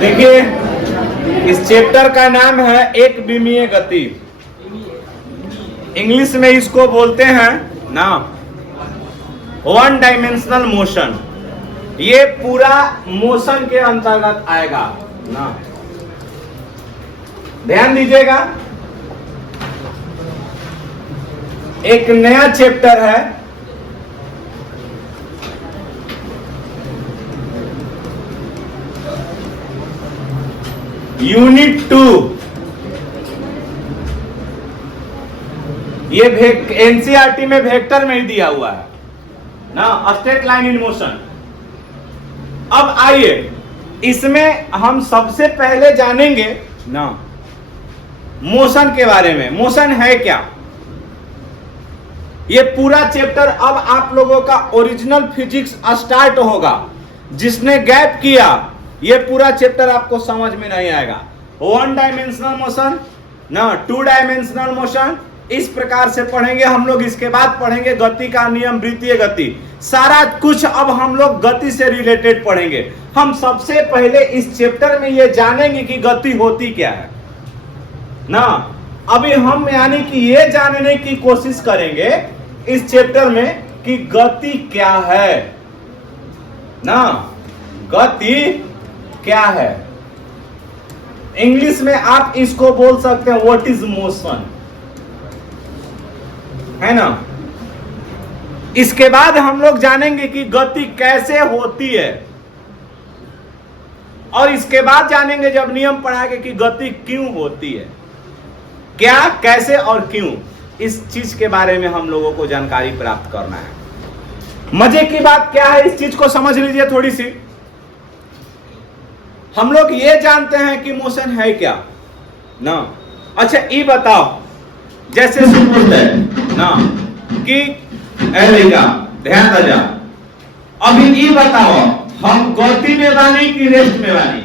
देखिए, इस चैप्टर का नाम है एक विमीय गति। इंग्लिश में इसको बोलते हैं ना वन डायमेंशनल मोशन। ये पूरा मोशन के अंतर्गत आएगा ना, ध्यान दीजिएगा। एक नया चैप्टर है, यूनिट 2। ये एनसीईआरटी में वेक्टर में ही दिया हुआ है ना, स्ट्रेट लाइन इन मोशन। अब आइए, इसमें हम सबसे पहले जानेंगे ना मोशन के बारे में। मोशन है क्या? ये पूरा चैप्टर अब आप लोगों का ओरिजिनल फिजिक्स स्टार्ट होगा। जिसने गैप किया, ये पूरा चैप्टर आपको समझ में नहीं आएगा। वन डायमेंशनल मोशन ना, टू डायमेंशनल मोशन, इस प्रकार से पढ़ेंगे हम लोग। इसके बाद पढ़ेंगे गति का नियम, वृत्तीय गति, सारा कुछ अब हम लोग गति से रिलेटेड पढ़ेंगे। हम सबसे पहले इस चैप्टर में ये जानेंगे कि गति होती क्या है ना। अभी हम यानी कि ये जानने की कोशिश करेंगे इस चैप्टर में कि गति क्या है ना, गति क्या है। इंग्लिश में आप इसको बोल सकते हैं व्हाट इज मोशन, है ना। इसके बाद हम लोग जानेंगे कि गति कैसे होती है, और इसके बाद जानेंगे जब नियम पढ़ाएंगे कि गति क्यों होती है, क्या, कैसे और क्यों। इस चीज के बारे में हम लोगों को जानकारी प्राप्त करना है। मजे की बात क्या है, इस चीज को समझ लीजिए थोड़ी सी। हम लोग ये जानते हैं कि मोशन है क्या ना। अच्छा ये बताओ, जैसे सपोज है ना कि ध्यान दे, अभी ये बताओ हम गति में बानी कि रेस्ट में बानी?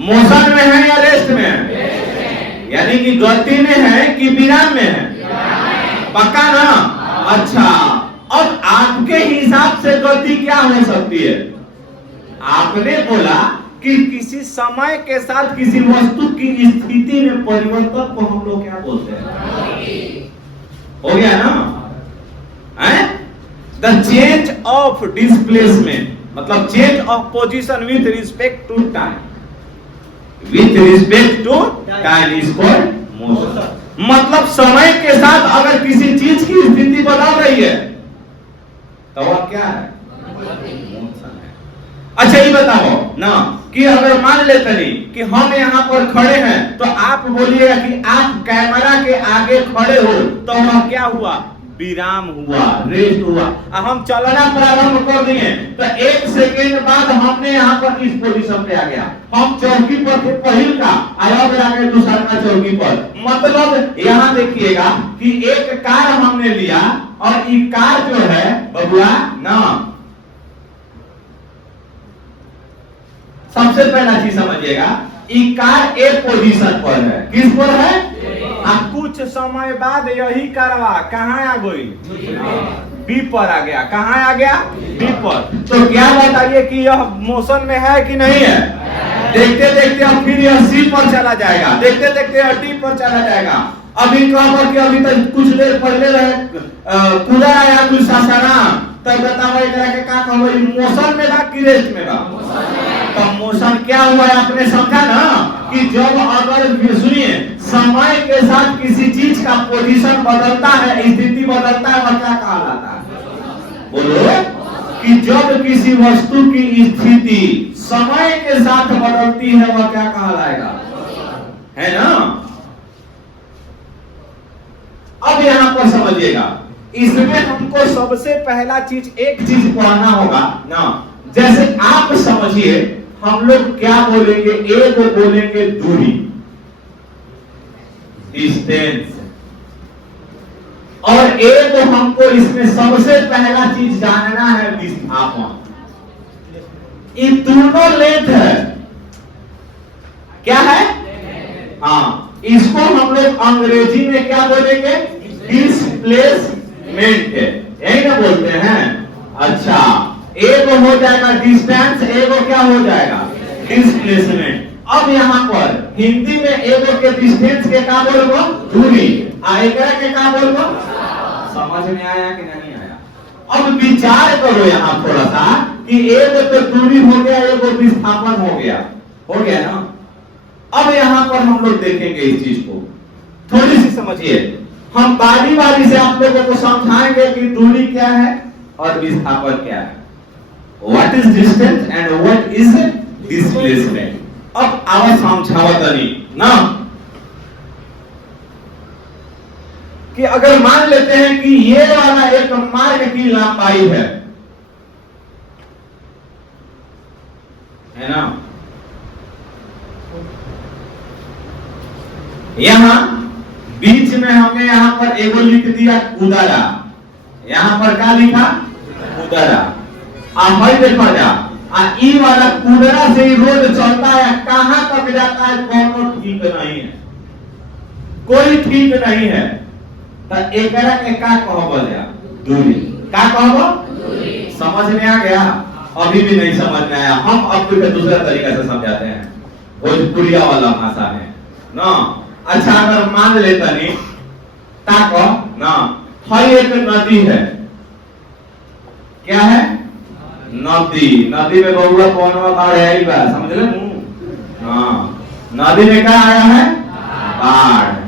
मोशन में है या रेस्ट में है? यानी कि गति में है कि विराम में है? पक्का ना? अच्छा, अब आपके हिसाब से गति क्या हो सकती है? आपने बोला कि किसी समय के साथ किसी वस्तु की स्थिति में परिवर्तन को हम लोग क्या बोलते हैं? हो गया ना? द चेंज ऑफ डिस्प्लेसमेंट, मतलब change of position with respect to time. With respect to time is called motion. मतलब समय के साथ अगर किसी चीज की स्थिति बदल रही है तो वह क्या है? मोशन है। अच्छा ये बताओ ना कि अगर मान लेते नहीं कि हम यहाँ पर खड़े हैं, तो आप बोलिएगा कि आप कैमरा के आगे खड़े हो तो वह क्या हुआ? विराम हुआ, रेस्ट हुआ। हम चलना प्रारंभ कर दिए तो एक सेकेंड बाद हमने यहाँ पर इस पोजीशन पे आ गया। हम चौकी पर थे पहिल का, अब आगे दूसरा का चौकी पर। मतलब यहाँ देखिएगा कि एक कार हमने लिया और ये कार जो है बबुआ ना, सबसे पहला चीज समझिएगा, ये कार एक पोजीशन पर है। किस पर है? कुछ समय बाद यही कारवा कहाँ आ गई? बी पर आ गया। कहाँ आ गया? बी पर। तो क्या बताइए कि यह मोशन में है कि नहीं है? देखते देखते अब फिर यह सी पर चला जाएगा, देखते देखते यह डी पर चला जाएगा। अभी कहा कि अभी तक कुछ देर पहले रहे कूदा आया कुछ सासाना, तब बताओ क्या कहूँ, मोशन में था कि रेस्ट में था? तो मोशन क्या हुआ है आपने समझा ना कि जब अगर सुनिए समय के साथ किसी चीज का पोजीशन बदलता है, स्थिति बदलता है, वह क्या कहा जाता है? बोलो कि जब किसी वस्तु की स्थिति समय के साथ बदलती है वह क्या कहा जाएगा? है ना। अब यहां पर समझिएगा, इसमें हमको सबसे पहला चीज एक चीज पढ़ना होगा ना। जैसे आप समझिए हम लोग क्या बोलेंगे? ए को बोलेंगे दूरी, डिस्टेंस, और ए को हमको इसमें सबसे पहला चीज जानना है विस्थापन। ये दोनों लेंथ है, क्या है? हाँ, इसको हम लोग अंग्रेजी में क्या बोलेंगे? डिस्टेंस। डिस्प्लेसमेंट के, यही ना बोलते हैं। अच्छा, एगो हो जाएगा डिस्टेंस, एगो क्या हो जाएगा डिस्प्लेसमेंट। अब यहाँ पर हिंदी में एगो के डिस्टेंस के का बोलबो दूरी, आ एकरा के का बोलबो। समझ में आया कि नहीं आया? अब विचार करो यहाँ थोड़ा सा कि एगो तो दूरी हो गया, एगो विस्थापन हो गया ना। अब यहाँ पर हम लोग देखेंगे इस चीज को, थोड़ी सी समझिए। हम बारी बारी से आप लोगों को समझाएंगे कि दूरी क्या है और विस्थापन क्या है। What is distance and what is displacement. अब आवाज समझावतनी ना, कि अगर मान लेते हैं कि ये वाला एक मार्ग की लंबाई है ना, यहां बीच में हमने यहां पर एगो लिख दिया उदरा, यहां पर क्या लिखा उदरा। अब देखो जा, ई वाला कुदरा से ही रोड चलता है, कहां तक जाता है कोनो ठीक नहीं है, कोई ठीक नहीं है। तो एकरा के का कहबो जा दूरी, का कहबो दूरी। समझ में आ गया? अभी भी नहीं समझ में आया, हम अब कुछ दूसरा तरीका से समझाते हैं, भोजपुरिया वाला भाषा है ना। अच्छा, अगर मान लेता नहीं ताको ना, हर एक नदी है, क्या है नदी। नदी में बहुआ कौन बाढ़ है, बा समझ ले। हाँ, नदी में क्या आया है बाढ़।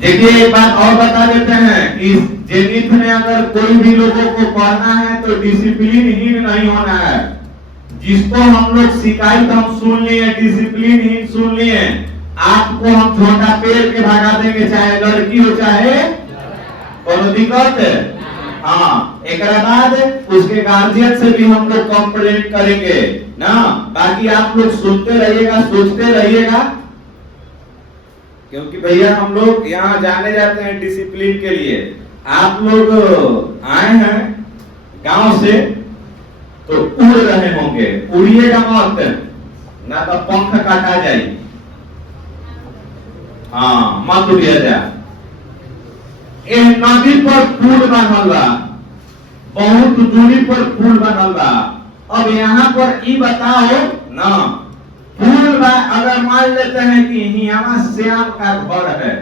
देखिए एक बात और बता देते हैं कि जेनिथ में अगर कोई भी लोगों को पढ़ना है तो डिसिप्लिनहीन नहीं होना है। जिसको हम लोग शिकायत हम सुन लिए, डिसिप्लिनहीन सुन लिए, आपको हम छोटा पेड़ के भगा देंगे, चाहे लड़की हो चाहे कोनो दिक्कत है। हाँ, एक बाद उसके गार्जियन से भी हम लोग कंप्लेंट करेंगे ना। बाकी आप लोग सुनते रहिएगा, सोचते रहिएगा, क्योंकि भैया हम लोग यहाँ जाने जाते हैं डिसिप्लिन के लिए। आप लोग आए हैं गांव से तो उड़ रहे होंगे, उड़िएगा मत, ना तो पंख काटा जाए। हाँ, मत उड़िया जा। नदी पर पुल बनल बा, बहुत दूरी पर पुल बनल बा। अब यहाँ पर ई बताओ ना, पुल बा, अगर मान लेते हैं कि यहाँ श्याम का घर है,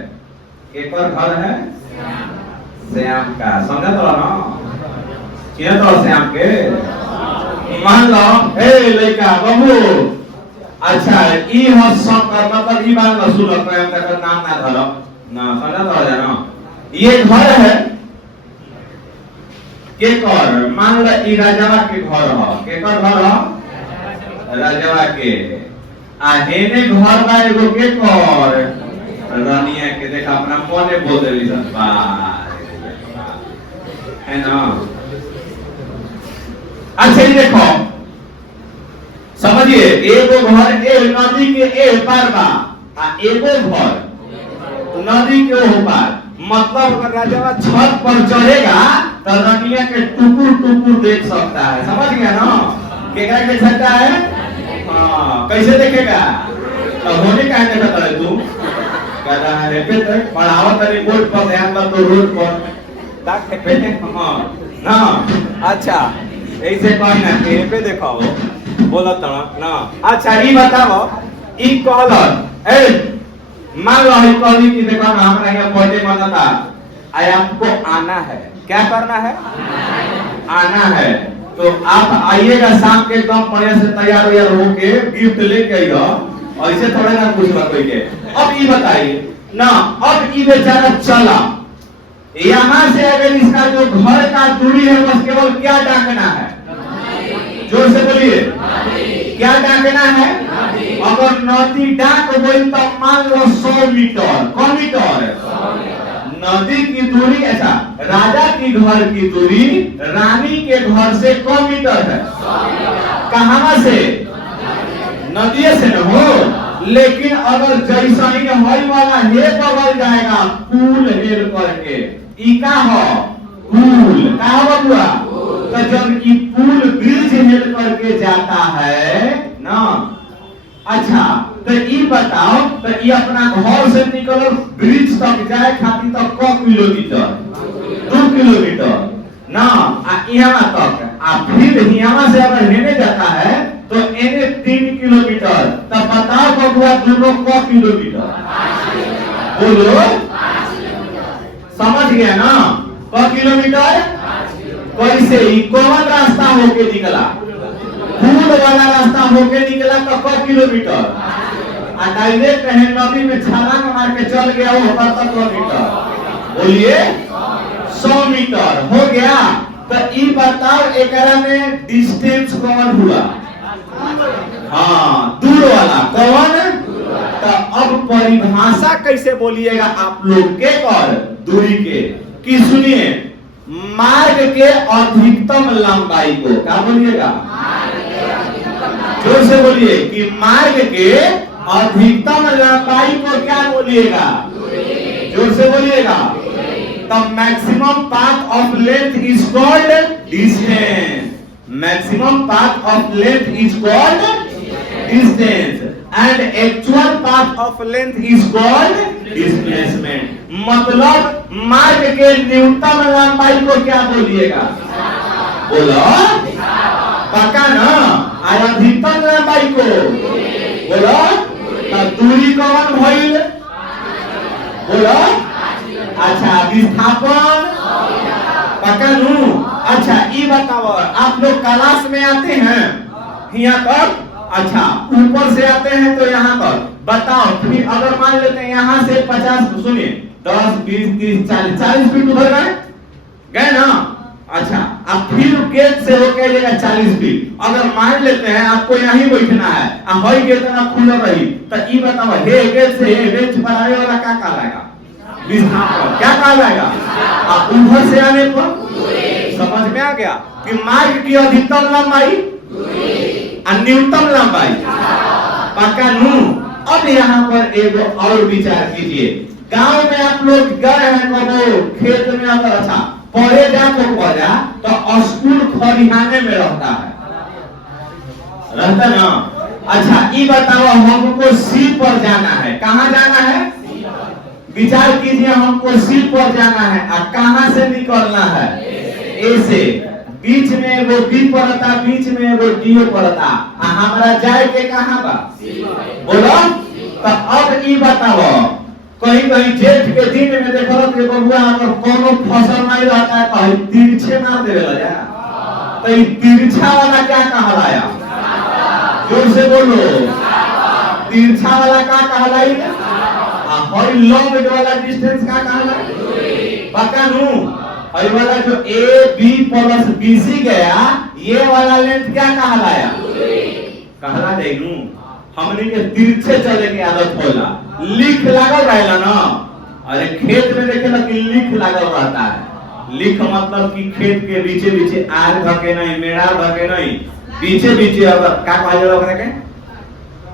एक और घर है श्याम का, समझा तो ना, क्या तो श्याम के। मान लो हे लड़का बाबू, अच्छा ई हो सब मतलब ई बात न सुनो, प्रेम का नाम ना धरो ना, समझा तो जानो। ये घर है के कर, मान लो ई राजावा के घर हो, के कर घर हो राजावा के। आ हेने घर बा एगो के कर रानिया के। देखा अपना मने बोल देली सब बात है ना। अच्छा ये देखो, समझिए, एगो घर ए नदी के ए पार बा, आ एगो घर नदी के ओ पार। मतलब अगर राजावा छत पर चढ़ेगा तो रानिया के टुकुर टुकुर देख सकता है, समझ गया ना। केकरा देख सकता है? हाँ, कैसे देखेगा? तो होने का है देखता है तू कहता है पे तक पढ़ावा तनी बोर्ड पर ध्यान दो तो रोड पर ताक पे। हां ना, अच्छा ऐसे कोई ना के पे देखो बोलत ना। अच्छा ई बताओ, ई कॉलर ए मान लो ही कॉली की देखो ना, हमरा यहाँ बर्थडे मनाता, आए आपको आना है, क्या करना है आना है। तो आप आइएगा शाम के एकदम बढ़िया से तैयार व्यार होके गिफ्ट लेके आइएगा, और इसे थोड़ा ना कुछ बताइए। अब ये बताइए ना, अब ये बेचारा चला यहाँ से, अगर इसका जो घर का दूरी है बस केवल क्या डाकना है, जोर से बोलिए क्या डाकना है। अगर नदी डाक बोल तो मान लो 100 मीटर, कौन मीटर नदी की दूरी। ऐसा राजा की घर की दूरी रानी के घर से कौन मीटर है, कहां से नदी से न हो। लेकिन अगर जैसा ही हई वाला हे बगल जाएगा पुल हेल करके, ई का हो पुल का हो बबुआ। तो जब ई पुल ब्रिज हेल करके जाता है ना, अच्छा तो ये बताओ, तो ये अपना घर से निकलो ब्रिज तक जाए खातिर तो क किलोमीटर? 2 किलोमीटर ना। यहाँ तक फिर यहाँ से अगर हेने जाता है तो एने 3 किलोमीटर। तो बताओ बबुआ दोनों क किलोमीटर? बोलो, समझ गया ना? क किलोमीटर? कैसे? ही कौन रास्ता होके निकला? फूल वाला रास्ता होके निकला तो क किलोमीटर? डायरेक्ट है नदी में छलांग मार के चल गया वो तक किलोमीटर? बोलिए 100 मीटर हो गया। तो ये बताओ एकरा में डिस्टेंस कौन हुआ? हाँ, दूर वाला कौन? तो अब परिभाषा कैसे बोलिएगा आप लोग के कर दूरी के? कि सुनिए, मार्ग के अधिकतम लंबाई को क्या बोलिएगा? जोर से बोलिए कि मार्ग के अधिकतम लंबाई को क्या बोलिएगा? जोर से बोलिएगा। The maximum path of length is called distance. Maximum path of length is called distance, and actual path of length is called displacement. मतलब मार्ग के न्यूनतम लंबाई को क्या बोलिएगा? बोलो, पक्का ना? और अधिकतम लंबाई को बोलो। तो दूरी कौन भइल? बोलो। अच्छा, विस्थापन पक्का नू? अच्छा, ये बताओ, आप लोग क्लास में आते हैं यहाँ तक? अच्छा, ऊपर से आते हैं तो यहाँ तक बताओ। फिर अगर मान लेते हैं यहाँ से 50, सुनिए 10, 20, 30, 40 फीट उधर गए ना? अच्छा, अब फिर गेट से होके जाएगा 40 फीट। अगर मान लेते हैं आपको यहीं बैठना है, हई गेट ना खुला रही, तो ये बताओ हे गेट से बेंच पर आने वाला क्या कहलाएगा? विस्थापन। क्या कहलाएगा? अब उधर से आने पर समझ में आ गया कि मार्ग की अधिकतम लंबाई और न्यूनतम लंबाई पक्का नू। अब यहाँ पर एक और विचार कीजिए। गांव में आप लोग गए हैं कबो खेत में? अगर अच्छा पढ़े जा तो पढ़ा तो स्कूल खरिहाने में रहता ना? अच्छा, ये बताओ, हमको सी पर जाना है। कहाँ जाना है? विचार कीजिए, हमको सी पर जाना है। और कहाँ से निकलना है? ए से। बीच में वो बी पड़ता, बीच में वो डी पड़ता। हमारा जाए के कहाँ बा? बोलो। तो अब ये बताओ, कहीं कहीं जेठ के दिन में देखो कि बबुआ अगर कोनो फसल नहीं रहता है कहीं तिरछे मार देवेला जा। तो ये तिरछा वाला क्या कहलाया? जोर से बोलो, तिरछा वाला क्या कहलाया? और लॉन्ग वाला डिस्टेंस क्या कहलाया? पक्का नू? और वाला जो A B plus B C गया, ये वाला लेंथ क्या कहलाया? कहला देनू। हमने के तिरछे चले की आदत होला। लिख लागल रहेला ना? अरे खेत में देखेला कि लिख लागल रहता है। लिख मतलब कि खेत के बीचे बीचे आर धके नहीं, मेड़ा धके नहीं, बीचे बीचे अगर का कहा जाला ओकरा के?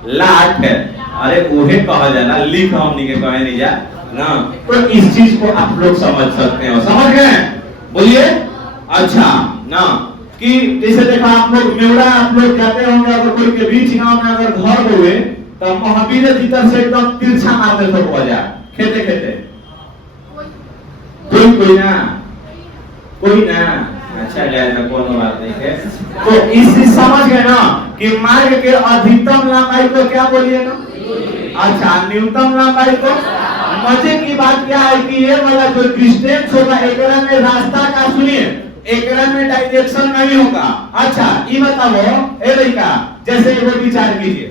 लाठ है। अरे उहे कहा जाला, लिख हमनी के कहे नहीं जा ना। तो इस चीज को आप लोग समझ सकते हो। समझ गए? बोलिए। अच्छा ना, कि जैसे देखा आप लोग मेवड़ा आप लोग जाते होंगे, अगर कोई के बीच गांव में अगर घर हुए तो महावीर भीतर से एकदम तिरछा मारते थे बजा खेते खेते। कोई ना। अच्छा ले कोनो बात नहीं है। तो इससे समझ गए ना कि मार्ग के अधिकतम लंबाई को क्या बोलिएगा? अच्छा, न्यूनतम लंबाई को। मजे की बात क्या है कि ये वाला जो डिस्टेंस होगा एकरा में रास्ता का सुनिए, एकरा में डायरेक्शन नहीं होगा। अच्छा, ये बताओ ए लड़का, जैसे वो विचार कीजिए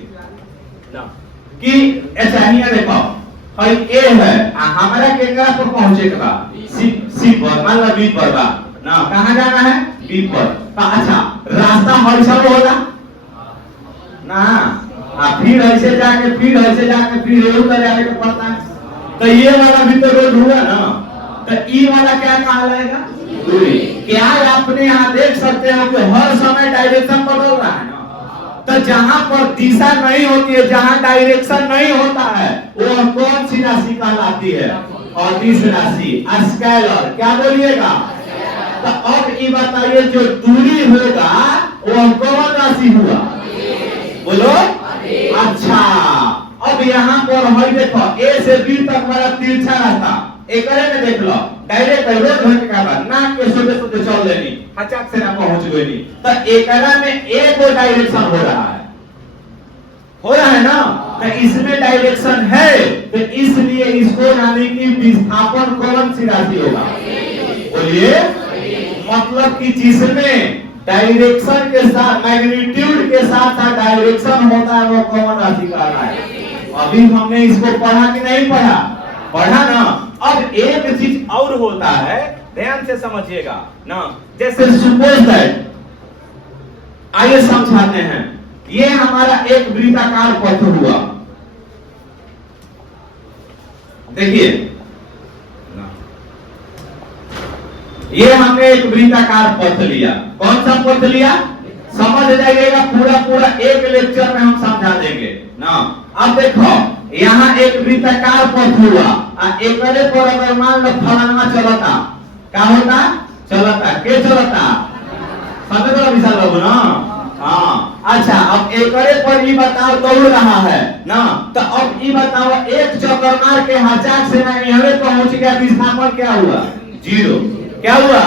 कि ऐसा ही देखो, हई ए है हमारा केकरा पर पहुंचे के बा? सी पर, मान लो बी पर बा ना। कहां जाना है? बी पर। तो अच्छा, रास्ता हॉरिजॉन्टल होगा ना? फिर ऐसे जाके फिर उधर जाने को पड़ता है। तो ये वाला भी तो रोड हुआ ना? तो ये वाला क्या कहलाएगा? दूरी। क्या आपने यहाँ देख सकते हो कि हर समय डायरेक्शन बदल रहा है ना? तो जहां पर दिशा नहीं होती है, जहां डायरेक्शन नहीं होता है, वो कौन सी राशि कहलाती है? अदिश राशि, स्केलर। क्या बोलिएगा? तो अब ये बताइए, जो दूरी होगा वो कौन राशि हुआ? बोलो। अच्छा, अब यहाँ पर है देखो ए से बी तक वाला तिरछा रास्ता एकरे में देख लो डायरेक्ट रोड भर के बाद नाक के सोते सोते चल लेनी हचाक से ना पहुंच गई तो एकरा में एक वो डायरेक्शन हो रहा है ना तो इसमें डायरेक्शन है तो इसलिए इसको यानी कि विस्थापन कौन सी राशि होगा बोलिए मतलब कि जिसमें डायरेक्शन के साथ मैग्नीट्यूड के साथ साथ डायरेक्शन होता है वो कौन राशि कहलाता है। अभी हमने इसको पढ़ा कि नहीं पढ़ा पढ़ा ना। अब एक चीज और होता है ध्यान से समझिएगा ना जैसे सपोज दैट आइए समझाते हैं ये हमारा एक वृत्ताकार पथ हुआ देखिए ये हमने एक वृत्ताकार पथ लिया कौन सा पथ लिया समझ जाइएगा पूरा एक लेक्चर में हम समझा देंगे ना। अब देखो यहाँ एक वृत्ताकार पथ हुआ एकरे पर अगर मान लो फलाना चलता क्या होता चलता के चलता समझ लो विशाल बाबू ना हाँ अच्छा अब एकरे पर ये बताओ दौड़ रहा है ना तो अब ये बताओ एक चक्कर मार के हचाक से ना यहाँ पहुंच गया विस्थापन क्या हुआ जीरो क्या हुआ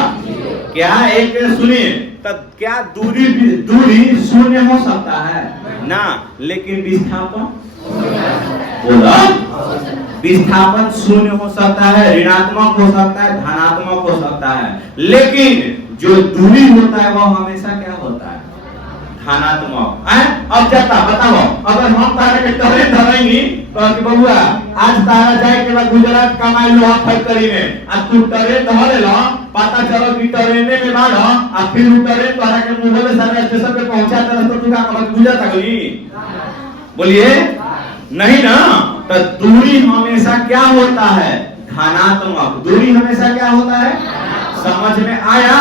क्या एक सुनिए तब क्या दूरी शून्य हो सकता है ना लेकिन विस्थापन बोला विस्थापन शून्य हो सकता है ऋणात्मक हो सकता है धनात्मक हो सकता है लेकिन जो दूरी होता है वो हमेशा क्या होता है धनात्मक। अब जाता बताओ अगर हम तारे के टरे धरेंगी तो कि बबुआ आज तारा जाए के बाद गुजरात कमाई लोहा फैक्ट्री में आज तू टरे धरे लो पता चलो कि ट्रेन में बाढ़ आ फिर ट्रेन तारा के मुंबई सारा स्टेशन पे पहुंचा तरह तो तू का गुजर तकली बोलिए नहीं ना तो दूरी हमेशा क्या होता है धनात्मक दूरी हमेशा क्या होता है समझ में आया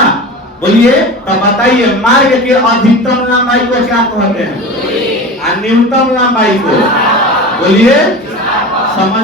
बोलिए तो बताइए मार्ग की अधिकतम लंबाई को क्या कहते हैं और न्यूनतम लंबाई को बोलिए समझ